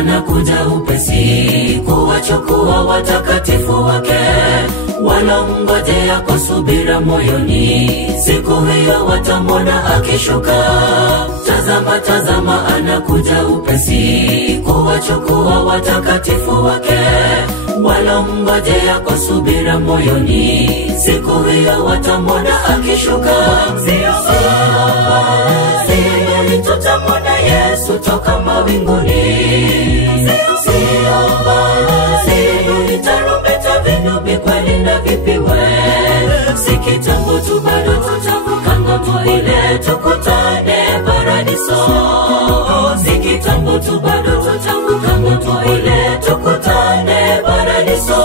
anakuja upesi kuwachukua watakatifu wake. Walomngojea kwa subira moyoni, siku hiyo watamwona akishuka. Tazama, tazama, anakuja upesi kuwachukua watakatifu wake. Walomngojea kwa subira moyoni, siku hiyo watamwona akishuka. Sioni tutamwona Yesu toka mawinguni. Sioni tarumbeta, vinubi, kweli na vipiwe. Si kitambo tu, bado tutavuka ng'ambo ile tukutane paradiso. Si kitambo tu, bado tutavuka ng'ambo ile tukutane paradiso.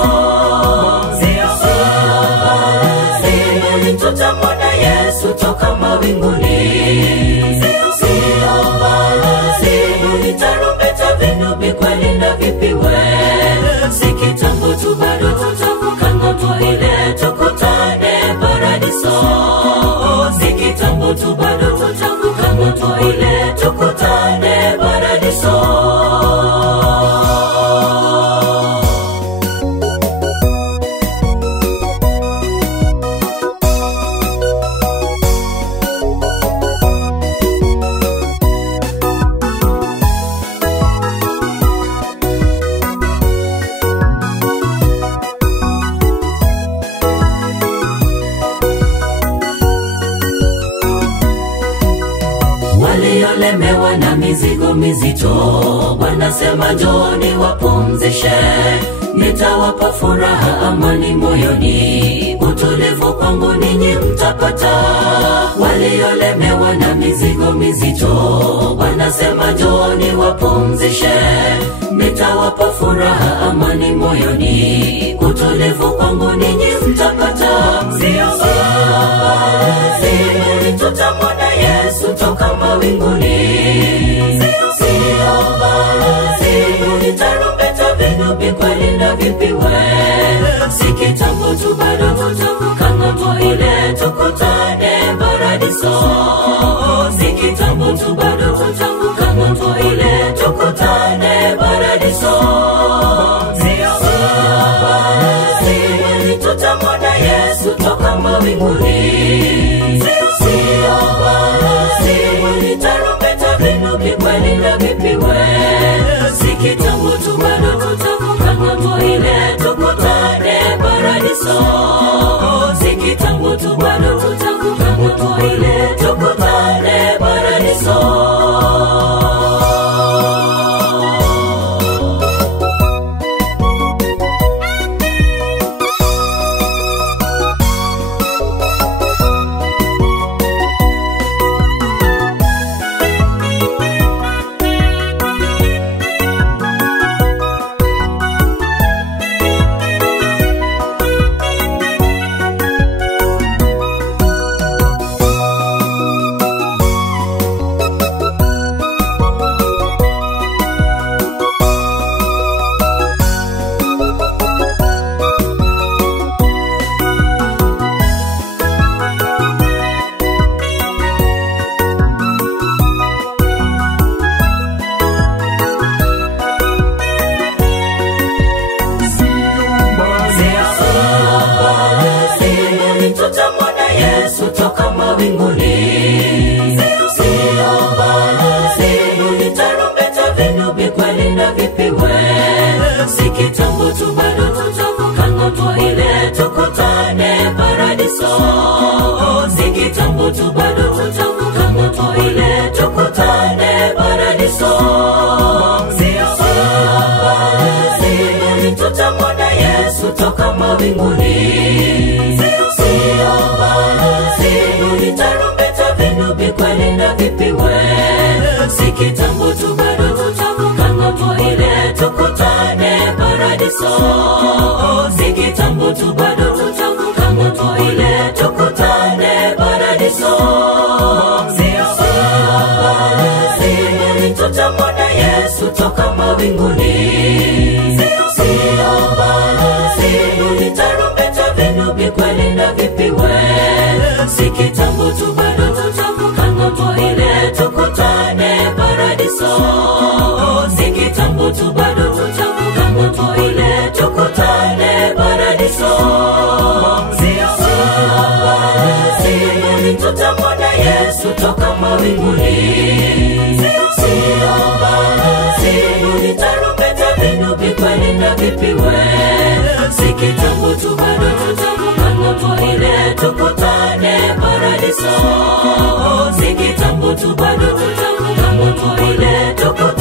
Sioni tutamwona Yesu toka mawinguni. Sioni tarumbeta, vinubi, kweli na vipiwe. Si kitambo tu, bado tutavuka ng'ambo ile tukutane paradiso. Si kitambo tu, bado tutavuka ng'ambo ile tukutane paradiso. Waliolemewa na mizigo mizito, wanasema njoni wapumzishe. Nitawapa furaha, amani moyoni, utulivu kwangu ninyi mtapata. Waliolemewa na mizigo mizito, wanasema njoni wapumzishe. Nitawapa furaha, amani moyoni, utulivu kwangu ninyi mtapata. Sioni tutamwona Yesu toka mawinguni. Sioni tarumbeta, vinubi, kweli na vipiwe. Si kitambo tu, bado tutavuka ng'ambo ile tukutane paradiso. Si kitambo tu, bado tutavuka ng'ambo ile tukutane paradiso. Sioni tutamwona Yesu toka mawinguni. Sioni tarumbeta, vinubi, kweli na vipiwe. Si kitambo tu, bado tutavuka ng'ambo ile tukutane paradiso. Si kitambo tu, bado tutavuka ng'ambo ile tukutane paradiso. Tutamwona Yesu toka mawinguni. Sioni tarumbeta, vinubi, kweli na vipiwe. Si kitambo tu, bado tutavuka ng'ambo ile tukutane paradiso. Si kitambo tu, bado tutavuka ng'ambo ile tukutane paradiso. Sioni tutamwona Yesu toka mawinguni. Sioni tarumbeta, vinubi, kweli na vipiwe. Si kitambo tu, bado tutavuka ng'ambo ile tukutane paradiso. Si kitambo tu, bado tutavuka ng'ambo ile tukutane paradiso. Sioni tutamwona Yesu toka mawinguni. Sioni tarumbeta, vinubi, kweli na vipiwe. Si kitambo tu, bado tutavuka ng'ambo ile tukutane paradiso. Si kitambo tu, mawinguni. Sio mbali, ni tarumbeta vinubi kweli na vipiwe. Si kitambo tu bado tutavuka ng'ambo ile tukutane paradiso. Si kitambo tu bado tutavuka ng'ambo ile tukutane